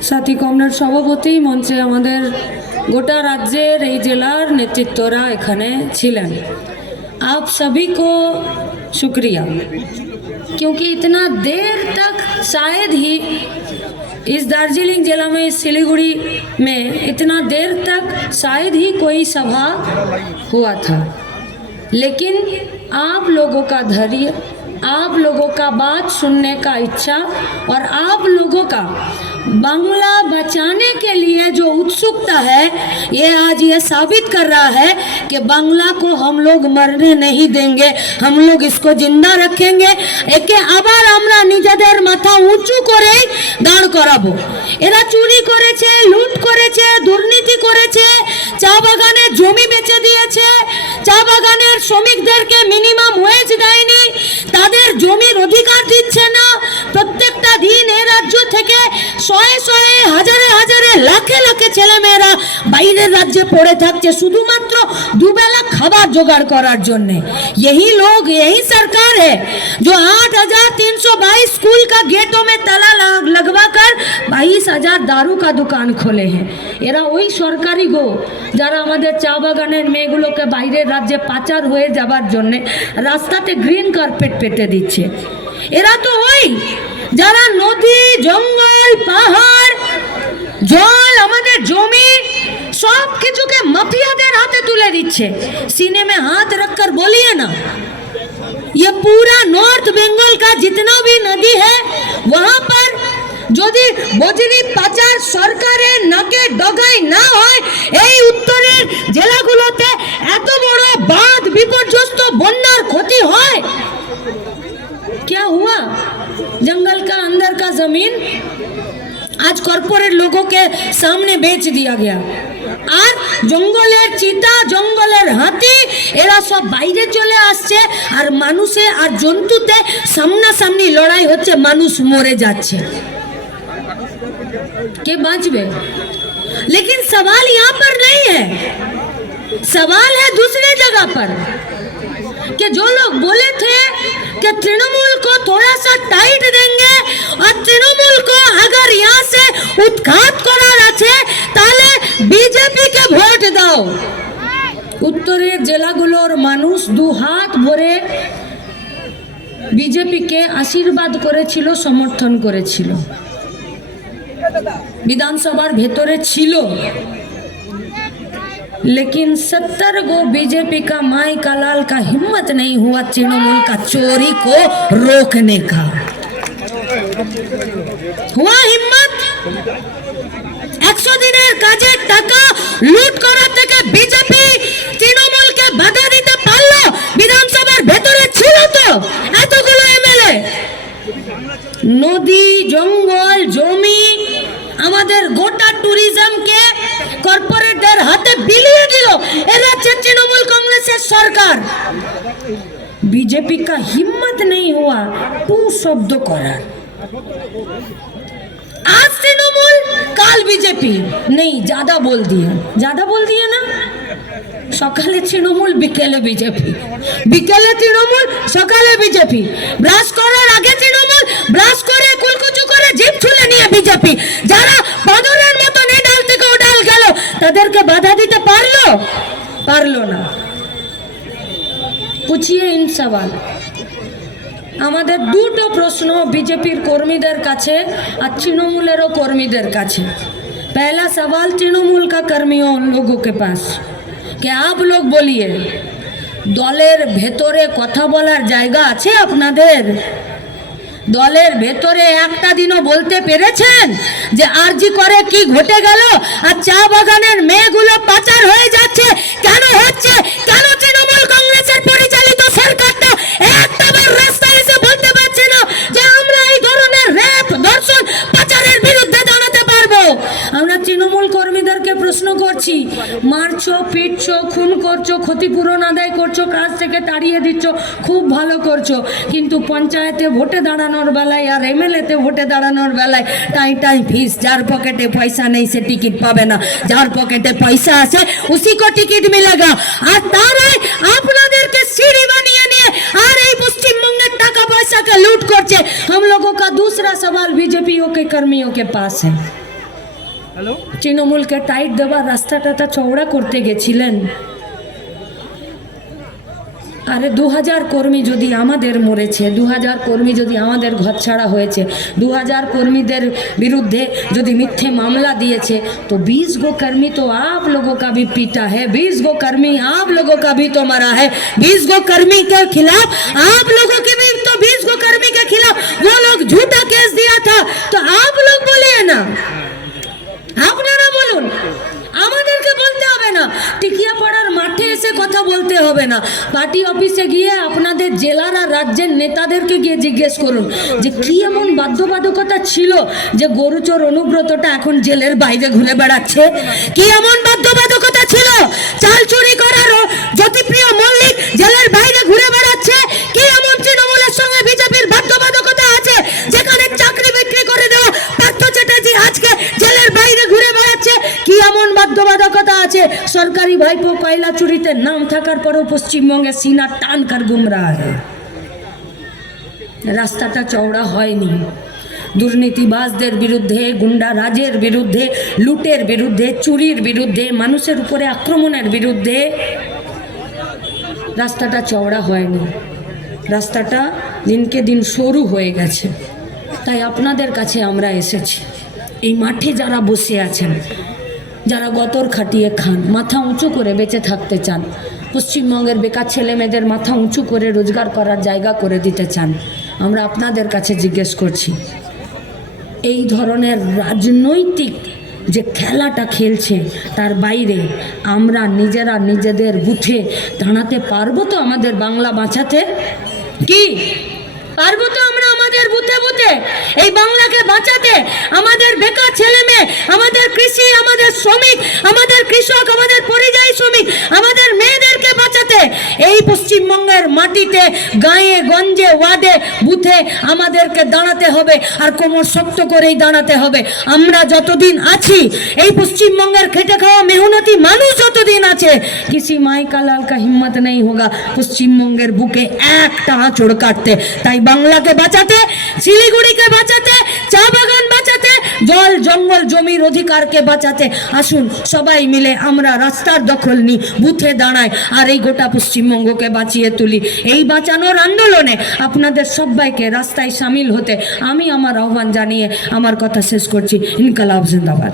साथी कमरेड सभापति मंचे आमादेर गोटा राज्येर এই জেলার नेतृत्वरा एखाने छिलेन। आप सभी को शुक्रिया, क्योंकि इतना देर तक शायद ही इस दार्जिलिंग जिला में, इस सिलीगुड़ी में इतना देर तक शायद ही कोई सभा हुआ था, लेकिन आप लोगों का धैर्य, आप लोगों का बात सुनने का इच्छा और आप लोगों का बांग्ला बचाने के लिए जो उत्सुकता है, ये आज ये साबित कर रहा है कि बांग्ला को हम लोग मरने नहीं देंगे, हम लोग इसको जिंदा रखेंगे। एके আবার আমরা নিজেদের মাথা উঁচু করে দাঁড় করাবো। এরা চুরি করেছে, লুট করেছে, দুর্নীতি করেছে, চা বাগানে জমি বেচে দিয়েছে, চা বাগানের শ্রমিকদেরকে মিনিমাম ওয়েজ দেয়নি, তাদের জমির অধিকার দিচ্ছে না। প্রত্যেকটা দিন এই রাজ্য থেকে শয়ে শয়ে হাজারে হাজারে লাখে লাখে ছেলেমেয়েরা বাইরের রাজ্যে পড়ে থাকছে শুধুমাত্র দুবেলা খাবার জোগাড় করার জন্য। यही लोग, यही सरकार है जो 8,322 स्कूल का गेटों में ताला लगवाकर 22,000 दारू का दुकान खोले हैं। এরা ওই সরকারি গো যারা আমাদের চা বাগানের মেয়েগুলোকে বাইরের রাজ্যে পাচার হয়ে যাবার জন্য রাস্তাতে গ্রিন কার্পেট পেতে দিচ্ছে। এরা তো ওই যারা নদী, জঙ্গল, পাহাড়, জল, আমাদের জমি सब किचु के माफियाদের हाथे तुले दिच्छे। सीने में हाथ रखकर बोलिए ना, ये पूरा नॉर्थ बंगाल का जितना भी नदी है वहां पर যদি বজরি পাচার সরকারের নাকে ডগাই না হয়, এই উত্তরের জেলাগুলোতে এত বড় বাঁধ বিপর্যস্ত বন্যার ক্ষতি হয়। क्या हुआ? जंगल का अंदर का जमीन आज कॉर्पोरेट लोगों के सामने बेच दिया गया, আর জঙ্গলের চিতা, জঙ্গলের হাতি এরা সব বাইরে চলে আসছে, আর মানুষে আর জন্তুতে সামনাসামনি লড়াই হচ্ছে, মানুষ মরে যাচ্ছে। কে বাঁচবে? लेकिन सवाल यहाँ पर नहीं है, सवाल है दूसरे जगह पर कि जो लोग बोले थे कि तृणमूल को थोड़ा सा टाइट देंगे और तृणमूल को अगर यहाँ से उत्खात करार আছে তাহলে बीजेपी के ভোট দাও। উত্তরের জেলাগুলোর মানুষ দু হাত ভরে বিজেপিকে আশীর্বাদ করেছিল, সমর্থন করেছিল, विधानसभार भेतरे छिलो। लेकिन 70 गो बीजेपी का माई का लाल का हिम्मत नहीं हुआ तृणमूल का चोरी को रोकने का। हुआ हिम्मत? 100 দিনের কাজের টাকা লুট করা থেকে বিজেপি তৃণমূলকে বাধা দিতে পারলো? বিধানসভার ভেতরে ছিল তো এতগুলো এমএলএ। নদী, জঙ্গল, জমি, আমাদের গোটা ট্যুরিজমকে কর্পোরেটদের হাতে বিলিয়ে দিল এরা तृणमूल कांग्रेस सरकार। बीजेपी का हिम्मत नहीं हुआ टू शब्द करार। आज तृणमूल, काल बीजेपी, नहीं ज्यादा बोल दिए ना। সকালে তৃণমূল, বিকেলে বিজেপি, বিকেলে তৃণমূল, সকালে বিজেপি, ব্রাশ করার আগে তৃণমূল, ব্রাশ করে কুলকুচু করে জিভ ছুলে নিয়ে বিজেপি। যারা বাদরের মতো এই ডাল থেকে ও ডাল গেল তাদেরকে বাধা দিতে পারলো না। पूछिए इन सवाल। আমাদের দুটো প্রশ্ন বিজেপির কর্মীদের কাছে আর তৃণমূলেরও কর্মীদের কাছে। पहला सवाल तृणमूल का कर्मियों लोगों के पास कि आप लोग बोलिए, দলের ভেতরে কথা বলার জায়গা আছে আপনাদের? দলের ভেতরে একটা দিনও বলতে পেরেছেন যে আরজি করে কি ঘটে গেল আর চা বাগানের মেয়েগুলো পাচার হয়ে যাচ্ছে কেন হচ্ছে? কেন তৃণমূল কংগ্রেসের পরিচালিত সরকারটা একটাবার রাস্তায় এসে বলতে পারছে না যে আমরা এই ধরনের রেপ, ধর্ষণ, পাচারের বিরুদ্ধে দাঁড়াতে পারবো? আমরা তৃণমূল কর্মীদেরকে প্রশ্ন করছি, মারছো, পিটছো, খুন করছো, ক্ষতিপূরণ আদায় করছো, কাজ থেকে তাড়িয়ে দিচ্ছ, খুব ভালো করছো, কিন্তু পঞ্চায়েতে ভোটে দাঁড়ানোর বেলায় আর এমএলএতে ভোটে দাঁড়ানোর বেলায় টাই ফিস, যার পকেটে পয়সা নেই সে টিকিট পাবে না, যার পকেটে পয়সা আছে উसी को टिकट मिलेगा। আর তারাই আপনাদেরকে সিঁড়ি বানিয়ে নিয়ে আর এই পশ্চিমবঙ্গের টাকা পয়সা কে লুট করছে। हम लोगों का दूसरा सवाल बीजेपी के कर्मियों के पास है তৃণমূলকে টাইট দেওয়ার রাস্তাটা চওড়া করতে গেছিলেন। আরে 2000 কর্মী যদি আমাদের মরেছে, 2000 কর্মী যদি আমাদের ঘরছাড়া হয়েছে, 2000 কর্মীদের বিरुद्धে যদি मिथ्ये मामला दिए तो 20 गो कर्मी तो आप लोगों का भी पीटा है, 20 गो कर्मी आप लोगों का भी तो मरा है, 20 गो कर्मी के खिलाफ आप लोगों के भी तो 20 गो कर्मी के खिलाफ वो लोग झूठा केस दिया था, तो आप लोग बोले ना, আপনারা বলুন, আমাদেরকে বলতে হবে না, টিকিয়াপাড়ার মাঠে এসে কথা বলতে হবে না, পার্টি অফিসে গিয়ে আপনাদের জেলার আর রাজ্যের নেতাদেরকে গিয়ে জিজ্ঞেস করুন যে কি এমন বাধ্যবাধকতা ছিল যে গরুচোর অনুব্রতটা এখন জেলের বাইরে ঘুরে বেড়াচ্ছে, কি এমন বাধ্যবাধকতা ছিল চাল চুরি করার জ্যোতিপ্রিয় মল্লিক জেলের বাইরে ঘুরে বেড়াচ্ছে, কি এমন তৃণমূলের সঙ্গে বিজেপির বাধ্যবাধকতা আছে যেখানে চাকরি বিক্রি করে দেওয়া পার্থ চ্যাটার্জি আজকে জেলের বাইরে ঘুরে বেড়াচ্ছে, কি এমন বাধ্যবাধকতা আছে সরকারি ভাইপো কয়লা চুরিতে নাম থাকার পরেও পশ্চিমবঙ্গে সিনা টান কর ঘুম रहा है। রাস্তাটা চওড়া হয়নি। দুর্নীতিবাজদের বিরুদ্ধে, গুন্ডা রাজের বিরুদ্ধে, লুটের বিরুদ্ধে, চুরির বিরুদ্ধে, মানুষের উপরে আক্রমণের বিরুদ্ধে রাস্তাটা চওড়া হয়নি। রাস্তাটা দিনকে দিন সরু হয়ে গেছে। তাই আপনাদের কাছে আমরা এসেছি। এই মাঠে যারা বসে আছেন, যারা গতর খাটিয়ে খান, মাথা উঁচু করে বেঁচে থাকতে চান, পশ্চিমবঙ্গের বেকার ছেলে মেয়েদের মাথা উঁচু করে রোজগার করার জায়গা করে দিতে চান, আমরা আপনাদের কাছে জিজ্ঞেস করছি, এই ধরনের রাজনৈতিক যে খেলাটা খেলছে তার বাইরে আমরা নিজেরা নিজেদের বুথে দাঁড়াতে পারবো তো আমাদের বাংলা বাঁচাতে? কি পারবো তো আমরা আমাদের বুথে বুথে এই বাংলাকে বাঁচাতে? আমাদের বেকার ছেলে মেয়ে, আমাদের কৃষি, আমাদের শ্রমিক, আমাদের কৃষক, আমাদের পরিযায়ী শ্রমিক, আমাদের মেয়েদেরকে বাঁচাতে এই পশ্চিমবঙ্গের মাটিতে, গাঁয়ে গঞ্জে, ওয়ার্ডে, বুথে আমাদেরকে দাঁড়াতে হবে, আর কোমর শক্ত করেই দাঁড়াতে হবে। আমরা যতদিন আছি, এই পশ্চিমবঙ্গের খেটে খাওয়া মেহনতি মানুষ যতদিন আছে, কিসি মাই का लाल का हिम्मत नहीं होगा পশ্চিমবঙ্গের বুকে একটা আঁচড় কাটতে। তাই বাংলাকে বাঁচাতে, শিলিগুড়িকে বাঁচাতে, চা বাগান বাঁচাতে, জল জঙ্গল জমির অধিকারকে বাঁচাতে আসুন সবাই মিলে আমরা রাস্তার দখল নিই, বুথে দাঁড়াই, আর এই গোটা পশ্চিমবঙ্গকে বাঁচিয়ে তুলি। এই বাঁচানোর আন্দোলনে আপনাদের সবাইকে রাস্তায় সামিল হতে আমি আমার আহ্বান জানিয়ে আমার কথা শেষ করছি। ইনকালাব জিন্দাবাদ।